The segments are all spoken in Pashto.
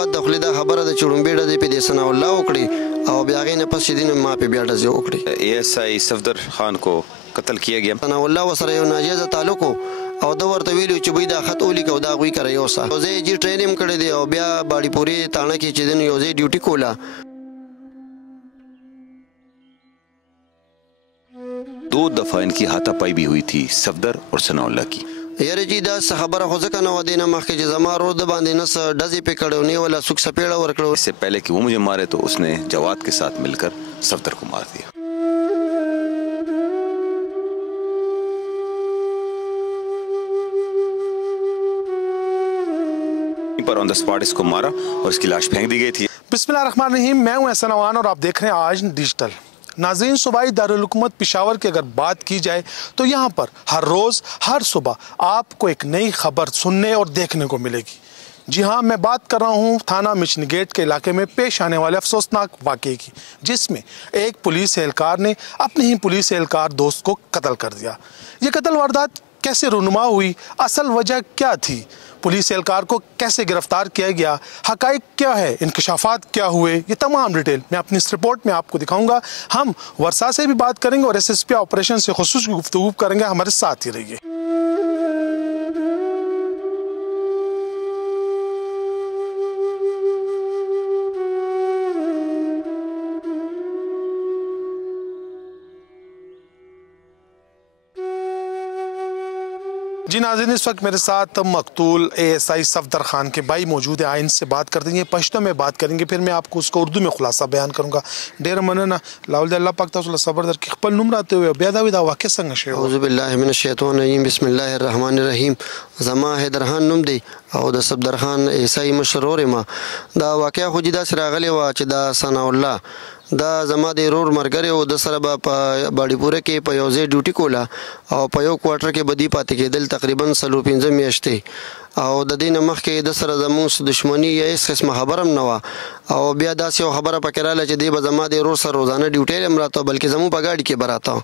جواد د خولې دا خبره ده چې لومبۍ ډزې پې د ثناء الله وکړې او بیا هغې نه پس چې دین ما پې بیا ډزې وکړې. ASI صفدر خان کو قتل کیا گیا. ثناء الله ورسره یو ناجیزه تعلق و او ده ورته ویلي چې بوی دا خط ولیکه او دا هغوی کره یوسه. یو ځای جي ټرین هم کړی دی او بیا باړي پورې تاڼه کې چې دین یو ځای ډیوټي کوله. دو دفعہ ان کی ہاتھاپائی بھی ہوئی تھی صفدر اور ثناء اللہ کی. یاره جی دا څه خبره خو ځکه نه وه دې نه مخکې چې زما رور د باندې نه څه ډزې پې کړی نه ولا څوک څپېړه ورکړو. اس سے پہلے کہ وہ مجھے مارے تو اس نے جواد کے ساتھ مل کر صفدر کو مار دیا. پر آن دا اسپاٹ اس کو مارا اور اس کی لاش پھینک دی گئی تھی. بسم اللہ الرحمن الرحیم. میں ہوں احسان اوان اور آپ دیکھ رہے ہیں آج ڈیجیٹل. ناظرین صوبائی دارالحکومت پشاور کی اگر بات کی جائے تو یہاں پر ہر روز ہر صبح آپ کو ایک نئی خبر سننے اور دیکھنے کو ملے گی. جی ہاں، میں بات کر رہا ہوں تھانہ مشن گیٹ کے علاقے میں پیش آنے والے افسوسناک واقعے کی، جس میں ایک پولیس اہلکار نے اپنے ہی پولیس اہلکار دوست کو قتل کر دیا. یہ قتل واردات کیسے رونما ہوئی، اصل وجہ کیا تھی، پولیس اہلکار کو کیسے گرفتار کیا گیا، حقائق کیا ہے، انکشافات کیا ہوئے، یہ تمام ڈیٹیل میں اپنی اس رپورٹ میں آپ کو دکھاؤں گا. ہم ورثا سے بھی بات کریں گے اور SSP آپریشن سے خصوصی گفتگو کریں گے. ہمارے ساتھ ہی رہیے. جی ناظرین، اس وقت میرے ساتھ مقتول ASI صفدر خان کے بھائی موجود ہیں. آئین سے بات کرتے ہیں، پشتو میں بات کریں گے، پھر میں آپ کو اس کو اردو میں خلاصہ بیان کروں گا. ډیر مننه لاول د الله پاک تاسو له صبر درکړي. خپل نوم راته ووایه، بیا دا واقع څنګه شوی؟ اعوذ بالله من الشیطان الرجیم. بسم الله الرحمن الرحیم. زما حیدرخان نوم دی او د صفدر خان ASI مشر ورور یم. دا واقعه خو داسې راغلی وه چې دا ثناء الله دا زما د ورور ملګری و، د سره به په باړي پوره کې په یو ځای ډیوټي کوله او په یو کوارټر کې به دی پاتې کېدل تقریبا 4-5 میاشتې. او د دې نه مخکې د سره زموږ دښمني یا هېڅ قسمه خبره هم نه وه. او بیا داسې یو خبره پکې راغله چې دی به زما د ورور سره روزانه ډیوټۍ هم راته، بلکې زموږ په ګاډي کې به راته.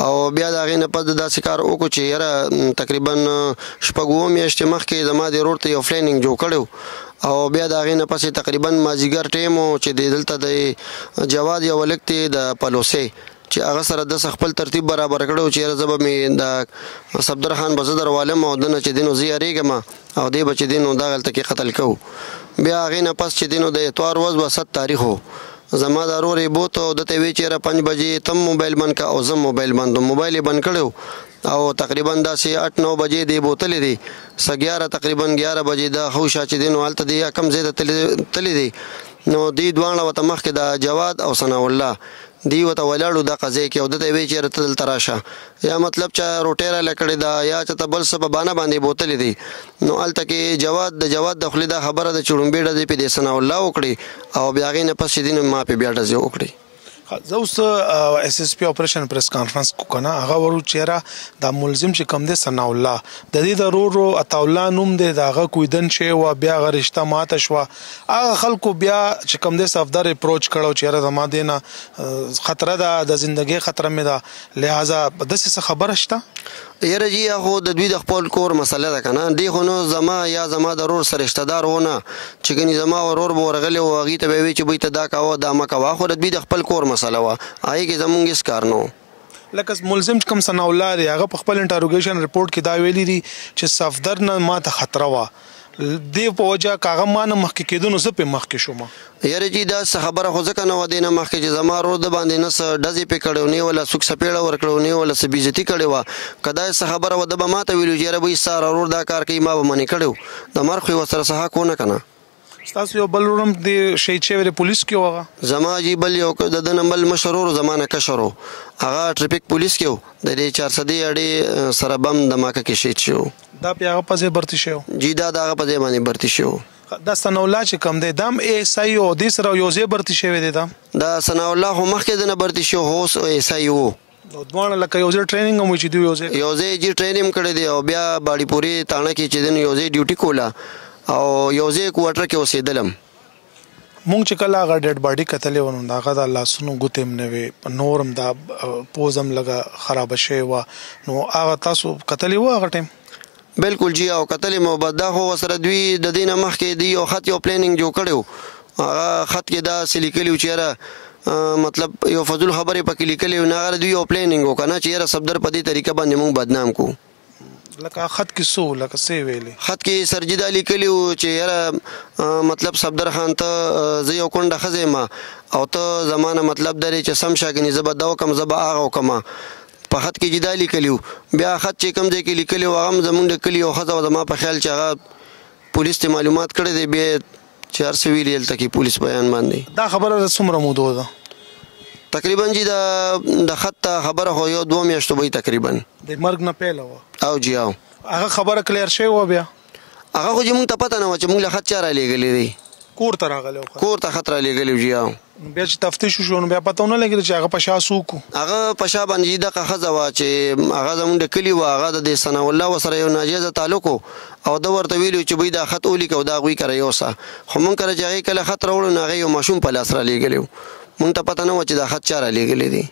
او بیا د هغې نه پس د داسې کار وکړو چې یاره تقریبا 6 میاشتې مخکې زما د ورور ته یو پلانینګ جوړ کړی او بیا د هغې نه پسې تقریبا مازدیګر ټایم و چې دلته د جواد یو هلک دی د پلوسۍ چې هغه سره د خپل ترتیب برابر کړی چې یاره زه به مې د صفدر خان به زه دروالم او ده نه چې دی نو زه یارېږم او دی به چې دی نو دغلته کې قتل کوو. بیا هغې نه پس چې دی نو د اتوار ورځ به 7 تاریخ و. زما د ورور یې بوت او دته وی چې یاره 5 بجې تم موبایل بند که او زه موبایل بند وم. موبایل یې بند کړی او تقریبا داسې 8-9 بجې دی بوتلی دی. 11 تقریبا 11 بجې د خوشا چې دی نو هلته دی یا کم ځای ته تللی دی. نو دی دواړه ورته مخکې د جواد او ثناء الله دی ورته ولاړو د قضیې کې او دته یې وی چې یاره ته دلته راشه، یا مطلب چې روټۍ راله کړې ده یا چې ته بل څه په بانه باندې بوتلی دی. نو هلته کې جواد د خولې دا خبره ده چې لومبۍ ډزې پې د ثناء الله وکړې او بیا هغې نه پس چې دی نو ما پې بیا ډزې وکړې. زه اوس SSP آپریشن پریس کانفرنس کو کنه هغه ورو چیرې دا ملزم چې کم دی ثناء الله د دې د ورور عطاالله نوم دی، د هغه کویدن شی و، بیا هغه رشته ماته شوه. هغه خلکو بیا چې کم دی صفدر اپروچ کړو چې یاره زما دې نه خطره ده، د زندګۍ خطره مې ده، لہذا داسې څه خبره شته؟ یاره جی خو د دوی د خپل کور مسله ده که نه، دی خو نو زما یا زما د ورور سره رشته دار ونه چې ګنې زما ورور به ورغلی و هغې ته به یې وی چې بوی ته دا کوه دا مه کوه، خو د دوی د خپل کور مسله وه، هغې کې زمونږ هېڅ کار نه و. لکه ملزم چې کوم ثناء الله دی هغه په خپل انټروګیشن رپورټ کې دا ویلي دي چې صفدر نه ماته خطره وه، دی په وجه که هغه ما نه مخکې کېده نو زه پې مخکې شوم. یاره جی دا څه خبره خو ځکه نه وه دې نه مخکې چې زما ورور د باندې نه څه ډزې پې کړی و، نه یې ولا څوک څپېړه ورکړی و، نه یې ولا څه بېعزتي کړې وه. که دا څه خبره وه ده به ما ته ویلي چې یاره بهی ستا ورور دا کار کوي، ما به منې کړی و. د مرګ خو یې ورسره څه حق ونه که نه. ستاسو یو بل ورور هم د شهید شوی دی پولیس کې و هغه؟ زما جی بل یو د ده نه بل مشر ورور زما نه کشر و، هغه ټرافیک پولیس کې و، د دې 400 اډې سره بم دماکه کې شهید شوی و. دا پې هغه په ځای برتي شوی و؟ جی دا د هغه په ځای باندې برتي شوی و. دا ثناء الله چې کوم دی دا هم ASI او دې سره یو ځای برتي شوی دی؟ دا ثناء الله خو مخکې د نه برتي شوی خو اوس ASI و. دواړه لکه یو ځای ټریننګ هم وي چې دوی یو ځای جي ټرین هم کړی دی او بیا باړي پورې تاڼه کې چې دی نو یو ځای ډیوټي کوله او یو ځای کوارټر کې اوسېدلم. مونږ چې کله هغه ډیډ باډي کتلې و نو د هغه د لاسونو ګوتې هم نه وې، نور هم دا پوز هم لږه خرابه شوې وه، نو هغه تاسو کتلې وه هغه ټایم؟ بالکل جی او قتل محبت دا خو سره دوی د دینه مخکې دی یو خط یو پلانینګ جوړ کړو هغه خط کې دا سلیکلیو چې مطلب یو فضول خبرې پکې لیکلې نه غره دوی یو پلانینګ وکنه چې صفدر په دې طریقه باندې موږ بدنام کو لکه خط کې سو لکه سی ویلې خط کې سرجدا لیکلیو چې یاره مطلب صفدر خان ته زه یو کونډه ښځه ما او ته زمانه مطلب درې چې سم شاګنې زه به دا وکم زه به هغه وکم په خط کې جدا لیکلیو بیا خط چې کوم ځای کې لیکلیو هغه هم زمونږ د کلي یو ښځه وه زما په خیال چې هغه پولیس ته معلومات کړی دی بیا چې هر څه ویلي هلته کې پولیس بیان باندې دا خبره څومره موده ده تقریبا جی د خط ته خبره خو یو 2 میاشتو به تقریبا د مرګ نه پیله وه او جی او هغه خبره کلیر شوې وه بیا هغه خو چې موږ ته پته نه وه چې موږ له خط چا رالیږلی دی کور ته راغلی کور ته خط رالیږلی جی او بیا چې تفتیش وشو نو بیا پته ونه لګېده چې هغه په شا څوک و هغه په شا باندې دغه ښځه وه چې هغه زمونږ د کلي وه هغه د ثناء الله ورسره یو ناجیزه تعلق و او ده ورته ویلي چې بوی دا خط ولیکه او دا هغوی کره یوسه خو مونږ کره چې هغې کله خط راوړو نو هغې یو ماشوم په لاس رالیږلی و مونږ ته پته نه وه چې دا خط چا رالیږلی دی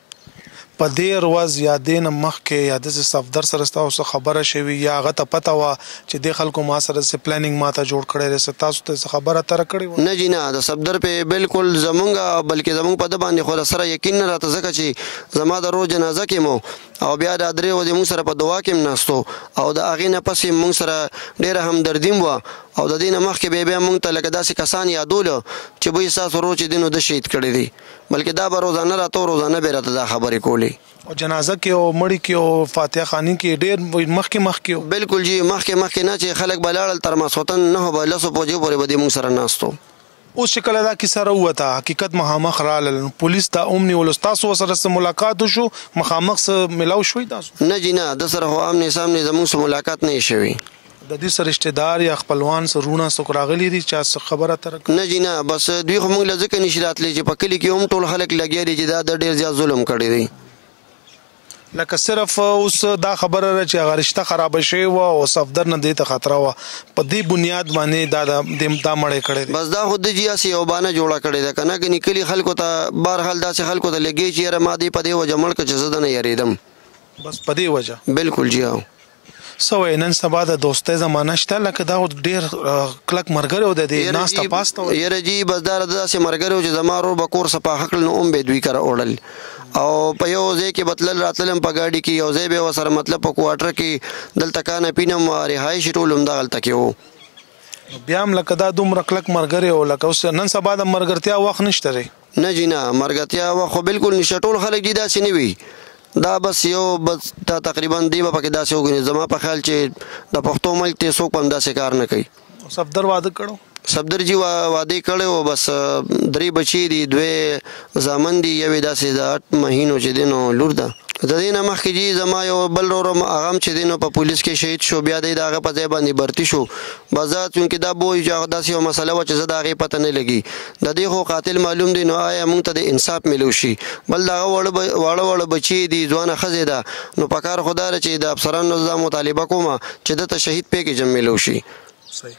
په دې ورځ یا دې نه مخکې یا داسې صفدر سره ستاسو خبره شوې یا هغه ته پته وه چې دې خلکو ما سره څه پلانینګ ما ته جوړ کړی دی تاسو ته څه خبره اتره کړې وه نه جی نه د صفدر په بالکل زمونږ بلکې زمونږ په ده باندې خو سره یقین نه راته ځکه چې زما د روز جنازه کې مو او بیا د 3 ورځې مونږ سره په دعا کې هم ناستو او د هغې نه پسې مونږ سره ډېره همدردي وه او د دې نه مخکې بیا مونږ ته لکه داسې کسان یادولو چې بوی ستاسو روز چې دی نو ده شهید کړی دی بلکې دا به روزانه راته روزانه به راته دا خبرې کولې او جنازه کې او مړی کې او فاتحه خانی کې ډېر مخکې بالکل جی مخکې نه چې خلک به لاړل تر ماسخوتن 9 به 10 بجې پورې به دې مونږ سره ناستو اوس چې کله دا کیسه راووته حقیقت مخامخ راغلل پولیس ته اوم نیولو ستاسو سره څه ملاقات وشو مخامخ څه ملاو شوی تاسو نه جی نه د سره خو آمنې سامنې زمونږ سره ملاقات نه شوی د دې سره رشتہ دار یا خپلوان سرونه څوک راغلي دي چې خبره تر نه جی نه بس دوی خو موږ له ځکه نشي راتلی چې په کلي کې هم ټول خلک لګیا دي چې دا د ډېر زیات ظلم کړی دی لکه صرف اوس دا خبره چې هغه رشتہ خراب شوی و او صفدر نه دی ته خطر و په دې بنیاد باندې دا مړې کړی بس دا خود جی اسی یو بانه جوړه کړی ده کنه کې نکلي خلکو ته بهر حال داسې خلکو ته لګي چې یاره ما دې په دې وجه مړ که چې زه نه یریدم بس په دې وجه بالکل جی او سوې نن سبا د دوستۍ زمانه شته لکه دا ډېر کلک مرګره و د دې ناسته پاسته یاره جی بس دا داسې مرګره چې زما ورور به کور صفا حق نه هم به دوی کره وړل او په یو ځای کې بتلل راتلم په ګاډي کې یو ځای به ورسره مطلب په کوارټر کې دلته کانه پینم رهایش ټول همدغلته کې و بیا هم لکه دا دومره کلک مرګره و لکه اوس نن سبا د مرګرتیا وخت نشته دی نه جی نه مرګرتیا وخت خو بالکل نشته ټول خلک دي داسې نه وي دا بس یو بس دا تقریبا دی به پکې داسې وګڼي زما په خیال چې د پښتو ملک ته څوک هم داسې کار نه کوي صفدر واده کړو صفدر جی واده کړی بس 3 بچي دي 2 زامن دي یوې داسې د 8 مهینو چې دی نو لور ده د دې نه مخکې جی زما یو بل ورور هغه هم چې دی نو په پولیس کې شهید شو بیا دی د هغه په ځای باندې برتي شو بس دا چونکې دا بوی چې هغه داسې یو مسله وه چې زه د هغې پته نه لګي د دې خو قاتل معلوم دی نو آیا موږ ته د انصاف میلو شي بل د هغه واړه بچي دي ځوانه ښځې ده نو په کار خو دا چې د افسرانو دا مطالبه کومه چې دته شهید پیکیج میلو شي صحیح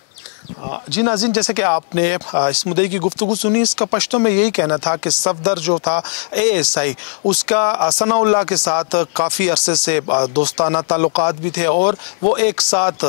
जी नाज़रीन जैसे कि आपने इस मुद्दे की गुफ्तगू सुनी इसका पश्तो में यही कहना था कि सफदर जो था ASI उसका सनाउल्लाह के साथ काफ़ी अरसे से दोस्ताना ताल्लुकात भी थे और वो एक साथ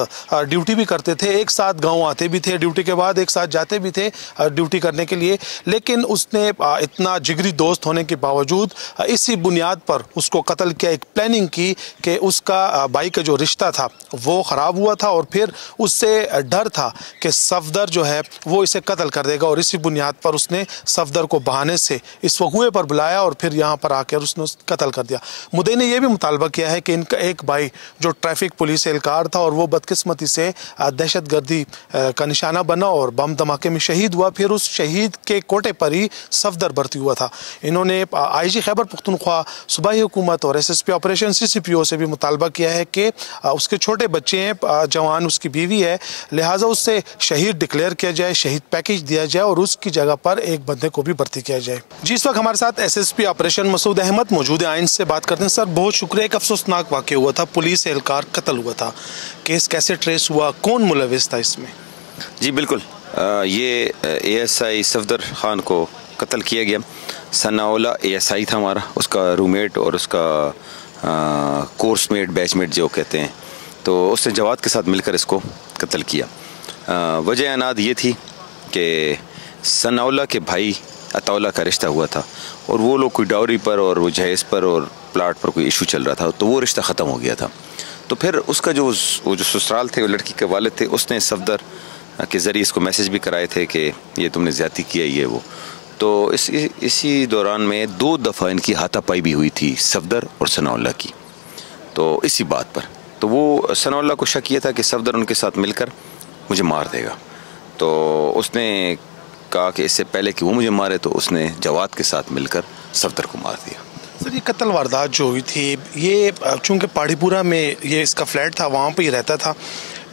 ड्यूटी भी करते थे एक साथ गांव आते भी थे ड्यूटी के बाद एक साथ जाते भी थे ड्यूटी करने के लिए लेकिन उसने इतना जिगरी दोस्त होने के बावजूद इसी बुनियाद पर उसको कत्ल किया एक प्लानिंग की कि उसका भाई का जो रिश्ता था वो ख़राब हुआ था और फिर उससे डर था कि सफदर जो है वो इसे कत्ल कर देगा और इसी बुनियाद पर उसने सफदर को बहाने से इस वकूए पर बुलाया और फिर यहाँ पर आकर उसने कत्ल कर दिया मुद्दे ने यह भी मुतालबा किया है कि इनका एक भाई जो ट्रैफिक पुलिस एहलकार था और वो बदकिस्मती से दहशतगर्दी का निशाना बना और बम धमाके में शहीद हुआ फिर उस शहीद के कोटे पर ही सफदर भर्ती हुआ था इन्होंने IG खैबर पख्तूनख्वा सूबाई हुकूमत और SSP ऑपरेशन CCPO से भी मुतालबा किया है कि उसके छोटे बच्चे हैं जवान उसकी बीवी है लिहाजा उससे शहीद डिक्लेयर किया जाए शहीद पैकेज दिया जाए और उसकी जगह पर एक बंदे को भी भर्ती किया जाए जी इस वक्त हमारे साथ SSP ऑपरेशन मसूद अहमद मौजूद है आइन से बात करते हैं सर बहुत शुक्रिया एक अफसोसनाक वाक़या हुआ था पुलिस एहलकार कत्ल हुआ था केस कैसे ट्रेस हुआ कौन मुलविस था इसमें जी बिल्कुल ये ASI सफदर खान को कत्ल किया गया सनाउल्लाह ASI था हमारा उसका रूममेट और उसका कोर्समेट बैचमेट जो कहते हैं تو اس نے جواد کے ساتھ مل کر اس کو قتل کیا. وجہ عناد یہ تھی کہ ثناء اللہ کے بھائی عطا اللہ کا رشتہ ہوا تھا اور وہ لوگ کوئی ڈاوری پر اور وہ جہیز پر اور پلاٹ پر کوئی ایشو چل رہا تھا, تو وہ رشتہ ختم ہو گیا تھا. تو پھر اس کا جو سسرال تھے, وہ لڑکی کے والد تھے, اس نے صفدر کے ذریعے اس کو میسج بھی کرائے تھے کہ یہ تم نے زیادتی کیا یہ وہ. تو اسی دوران میں 2 دفعہ ان کی ہاتھا پائی بھی ہوئی تھی صفدر اور ثناء اللہ کی, تو اسی بات پر. تو وہ ثناء اللہ کو شک یہ تھا کہ صفدر ان کے ساتھ مل کر مجھے مار دے گا, تو اس نے کہا کہ اس سے پہلے کہ وہ مجھے مارے تو اس نے جواد کے ساتھ مل کر صفدر کو مار دیا. سر, یہ قتل واردات جو ہوئی تھی, یہ چونکہ پہاڑی پورہ میں یہ اس کا فلیٹ تھا, وہاں پہ ہی رہتا تھا,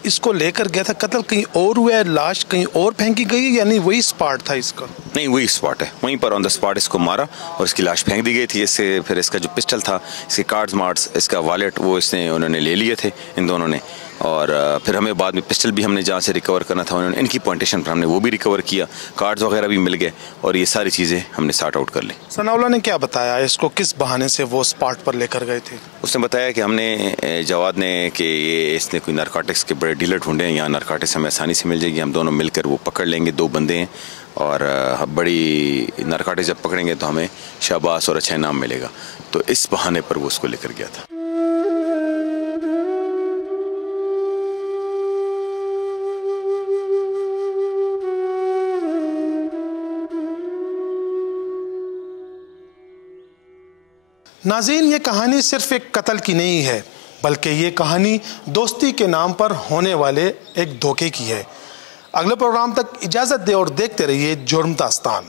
اس کو لے کر گیا تھا, قتل کہیں اور ہوا ہے, لاش کہیں اور پھینکی گئی, یعنی وہی اسپاٹ تھا اس کا؟ نہیں, وہی اسپاٹ ہے, وہیں پر آن دا اسپاٹ اس کو مارا اور اس کی لاش پھینک دی گئی تھی. اس سے پھر اس کا جو پسٹل تھا, اس کے کارڈز مارڈز, اس کا والیٹ, وہ انہوں نے لے لیے تھے ان دونوں نے. اور پھر ہمیں بعد میں پسٹل بھی ہم نے جہاں سے ریکور کرنا تھا انہوں نے ان کی پوائنٹیشن پر ہم نے وہ بھی ریکور کیا, کارڈز وغیرہ بھی مل گئے اور یہ ساری چیزیں ہم نے سارٹ آؤٹ کر لی. ثناء اللہ نے کیا بتایا اس کو, کس بہانے سے وہ اسپاٹ پر لے کر گئے تھے؟ اس نے بتایا کہ ہم نے جواد نے کہ یہ اس نے کوئی نارکوٹکس کے بڑے ڈیلر ڈھونڈے ہیں, یہاں نارکوٹکس ہمیں آسانی سے مل جائے گی, ہم دونوں مل کر وہ پکڑ لیں گے, 2 بندے ہیں, اور بڑی نارکوٹکس جب پکڑیں گے تو ہمیں شاباس اور اچھا انعام ملے گا. تو اس بہانے پر وہ اس کو لے کر گیا تھا. ناظرین, یہ کہانی صرف ایک قتل کی نہیں ہے, بلکہ یہ کہانی دوستی کے نام پر ہونے والے ایک دھوکے کی ہے. اگلے پروگرام تک اجازت دے اور دیکھتے رہیے جرم داستان.